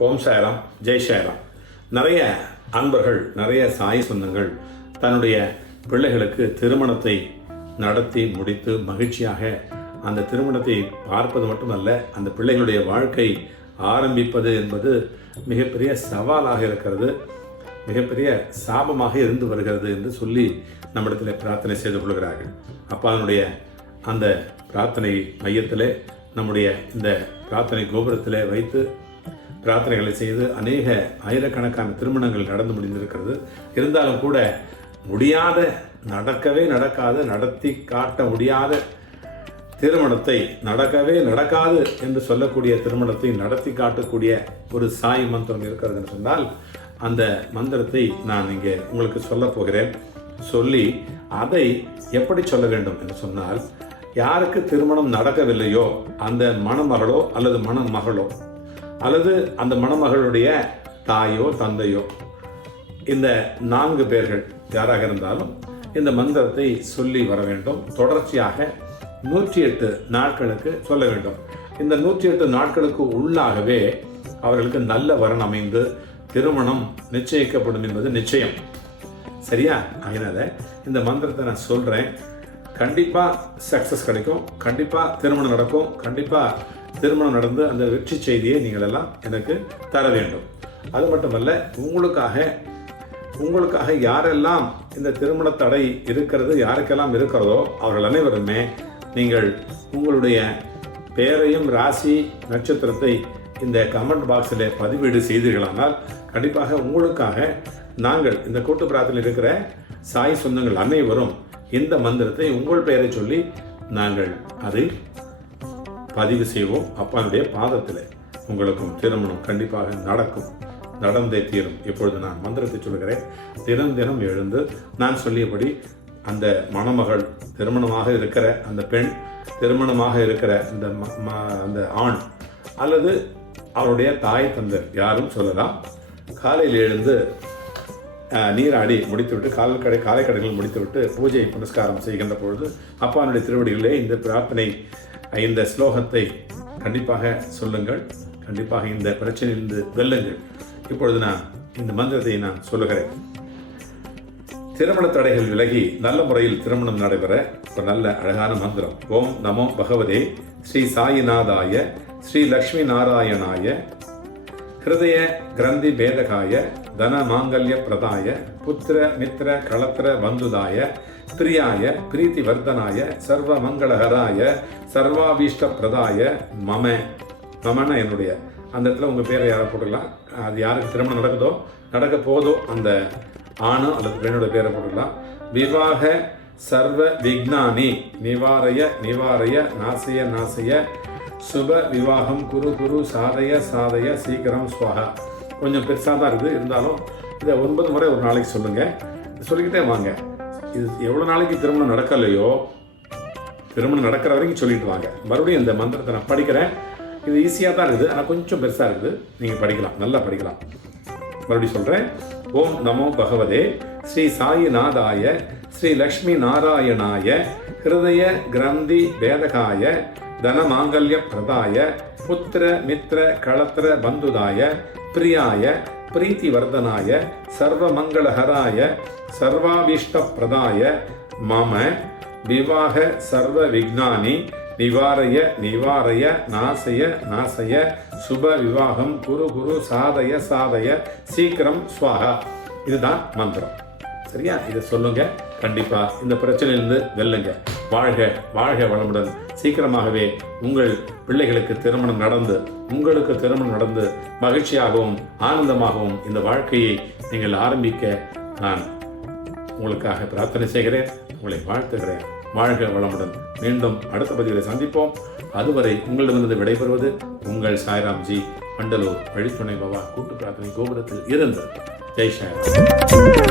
ஓம் சாய்ராம், ஜெய் சாய்ராம். நிறைய அன்பர்கள், நிறைய சாய் சொந்தங்கள் தன்னுடைய பிள்ளைகளுக்கு திருமணத்தை நடத்தி முடித்து மகிழ்ச்சியாக அந்த திருமணத்தை பார்ப்பது மட்டுமல்ல, அந்த பிள்ளைகளுடைய வாழ்க்கை ஆரம்பிப்பது என்பது மிகப்பெரிய சவாலாக இருக்கிறது, மிகப்பெரிய சாபமாக இருந்து வருகிறது என்று சொல்லி நம்மிடத்தில் பிரார்த்தனை செய்து கொள்கிறார்கள். அப்பாவினுடைய அந்த பிரார்த்தனை மையத்திலே, நம்முடைய இந்த பிரார்த்தனை கோபுரத்திலே வைத்து பிரார்த்தனைகளை செய்து அநேக ஆயிரக்கணக்கான திருமணங்கள் நடந்து முடிந்திருக்கிறது. இருந்தாலும் கூட நடக்கவே நடக்காது, நடத்தி காட்ட முடியாத திருமணத்தை, நடக்காது என்று சொல்லக்கூடிய திருமணத்தை நடத்தி காட்டக்கூடிய ஒரு சாய் மந்திரம் இருக்கிறது என்று சொன்னால், அந்த மந்திரத்தை நான் இங்கே உங்களுக்கு சொல்ல போகிறேன். சொல்லி அதை எப்படி சொல்ல வேண்டும் என்று சொன்னால், யாருக்கு திருமணம் நடக்கவில்லையோ அந்த மணமகளோ அல்லது மணமகளோ அல்லது அந்த மணமகளுடைய தாயோ தந்தையோ, இந்த 4 பேர்கள் யாராக இருந்தாலும் இந்த மந்திரத்தை சொல்லி வர வேண்டும். தொடர்ச்சியாக 108 நாட்களுக்கு சொல்ல வேண்டும். இந்த 108 நாட்களுக்கு உள்ளாகவே அவர்களுக்கு நல்ல வரன் அமைந்து திருமணம் நிச்சயிக்கப்படும் என்பது நிச்சயம். சரியா? அதனால இந்த மந்திரத்தை நான் சொல்றேன். கண்டிப்பா சக்சஸ் கிடைக்கும், கண்டிப்பா திருமணம் நடக்கும், கண்டிப்பா திருமணம் நடந்து அந்த வெற்றி செய்தியை நீங்கள் எல்லாம் எனக்கு தர வேண்டும். அது மட்டுமல்ல, உங்களுக்காக யாரெல்லாம் இந்த திருமண தடை இருக்கிறது, யாருக்கெல்லாம் இருக்கிறதோ அவர்கள் அனைவருமே நீங்கள் உங்களுடைய பெயரையும் ராசி நட்சத்திரத்தை இந்த கமெண்ட் பாக்ஸில் பதிவீடு செய்தீர்களானால் கண்டிப்பாக உங்களுக்காக நாங்கள் இந்த கூட்டு பிரார்த்தனையில் இருக்கிற சாய் சொந்தங்கள் அனைவரும் இந்த மந்திரத்தை உங்கள் பெயரை சொல்லி நாங்கள் அதை பதிவு செய்வோம். அப்பானுடைய பாதத்தில் உங்களுக்கும் திருமணம் கண்டிப்பாக நடக்கும், நடந்தே தீரும். இப்பொழுது நான் மந்திரத்தை சொல்கிறேன். தினம் தினம் எழுந்து நான் சொல்லியபடி அந்த மணமகள், திருமணமாக இருக்கிற அந்த பெண், திருமணமாக இருக்கிற அந்த ஆண் அல்லது அவருடைய தாய் தந்தர் யாரும் சொல்லலாம். காலையில் எழுந்து நீராடி முடித்துவிட்டு, காலை கடைகள் முடித்துவிட்டு பூஜை புனஸ்காரம் செய்கின்ற பொழுது அப்பானுடைய திருவடிகளிலே இந்த பிரார்த்தனை, இந்த ஸ்லோகத்தை கண்டிப்பாக சொல்லுங்கள். கண்டிப்பாக இந்த பிரச்சனையிலிருந்து வெல்லுங்கள். இப்பொழுது நான் இந்த மந்திரத்தை நான் சொல்லுகிறேன். திருமண தடைகள் விலகி நல்ல முறையில் திருமணம் நடைபெற ஒரு நல்ல அழகான மந்திரம். ஓம் நமோ பகவதே ஸ்ரீ சாயிநாதாய ஸ்ரீ லக்ஷ்மி நாராயணாய ஹிருதய கிரந்தி பேதகாய தன மாங்கல்ய பிரதாய புத்திர மித்திர களத்திர பந்துதாய பிரியாய பிரீத்தி வர்தனாய சர்வ மங்களஹராய சர்வாபீஷ்ட பிரதாய மமன என்னுடைய அந்த இடத்துல உங்கள் பேரை யாரை போட்டுக்கலாம். அது யாருக்கு திருமணம் நடக்குதோ, நடக்க போதோ அந்த ஆணோ அல்லது பெண்ணோட பேரை போட்டுக்கலாம். விவாக சர்வ விக்னானி நிவாரய நாசய சுப விவாகம் குரு சாதய சீக்கிரம் ஸ்வாகா. கொஞ்சம் பெருசாக தான் இருக்குது, இருந்தாலும் இதை 9 முறை ஒரு நாளைக்கு சொல்லுங்கள். சொல்லிக்கிட்டே வாங்க. இது எவ்வளோ நாளைக்கு திருமணம் நடக்கலையோ, திருமணம் நடக்கிற வரைக்கும் சொல்லிட்டு வாங்க. மறுபடியும் இந்த மந்திரத்தை நான் படிக்கிறேன். இது ஈஸியாக தான் இருக்குது, ஆனால் கொஞ்சம் பெருசாக இருக்குது. நீங்கள் படிக்கலாம், நல்லா படிக்கலாம். மறுபடியும் சொல்கிறேன். ஓம் நமோ பகவதே ஸ்ரீ சாயிநாதாய ஸ்ரீ லக்ஷ்மி நாராயணாய ஹிருதய கிரந்தி பேதகாய தன மாங்கல்ய பிரதாய புத்திர மித்திர களத்திர பந்துதாய பிரியாய பிரீத்தி வர்தனாய சர்வ மங்களஹராய சர்வாபீஷ்ட பிரதாய மம விவாக சர்வ விக்னானி நிவாரய நாசய சுப விவாகம் குரு சாதய சீக்கிரம் ஸ்வாகா. இதுதான் மந்திரம். சரியா? இதை சொல்லுங்க. கண்டிப்பா இந்த பிரச்சனையிலிருந்து வெல்லுங்க. வாழ்க வளமுடன். சீக்கிரமாகவே உங்கள் பிள்ளைகளுக்கு திருமணம் நடந்து, உங்களுக்கு திருமணம் நடந்து மகிழ்ச்சியாகவும் ஆனந்தமாகவும் இந்த வாழ்க்கையை நீங்கள் ஆரம்பிக்க நான் உங்களுக்காக பிரார்த்தனை செய்கிறேன். உங்களை வாழ்த்துகிறேன். வாழ்க வளமுடன். மீண்டும் அடுத்த பதிவில் சந்திப்போம். அதுவரை உங்களிடமிருந்து விடைபெறுவது உங்கள் சாய்ராம்ஜி, வண்டலூர் வழித்துணை பவா கூட்டு பிரார்த்தனை கோபுரத்தில் இருந்து. ஜெய் சாய்ராம்.